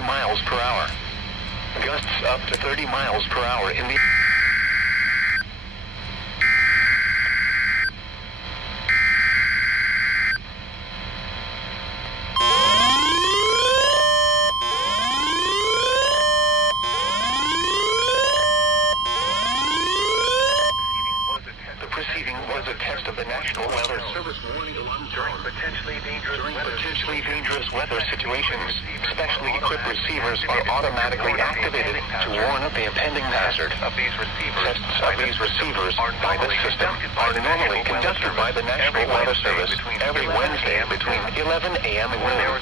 miles per hour. Gusts up to 30 miles per hour in the... Proceeding was a test of the National Weather Service warning alarm during potentially dangerous weather situations. Specially equipped receivers are automatically activated to warn of the impending hazard. Tests of these receivers by the system are normally conducted by the National Weather Service every Wednesday between 11 a.m. and noon.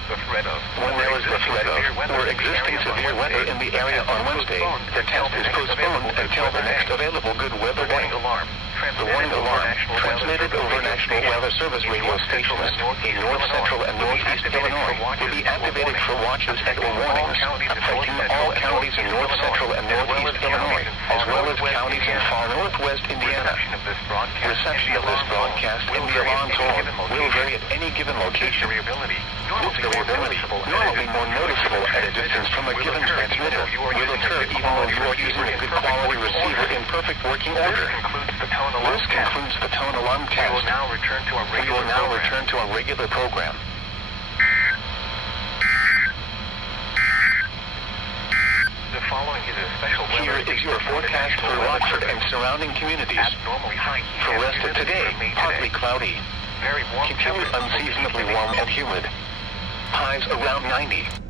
When there is the threat of or existing severe weather in the area on Wednesday, the test is postponed until the next available good weather day. The warning alarm, transmitted over National Weather Service radio stations in north central and northeast Illinois, will be activated for watches and/or warnings affecting all counties in north central and northeast Illinois, as well as counties in far northwest Indiana. Reception of this broadcast in the alarm tone will vary at any given location. This variability, normally more noticeable at a distance from a given transmitter, will occur even though you are using a good quality receiver in perfect working order. This concludes the tone alarm test. We will now return to our regular program. The following is a special Here is your forecast for Rockford and surrounding communities. For rest of today, partly cloudy. Very warm. Continued unseasonably warm and humid. Highs around 90.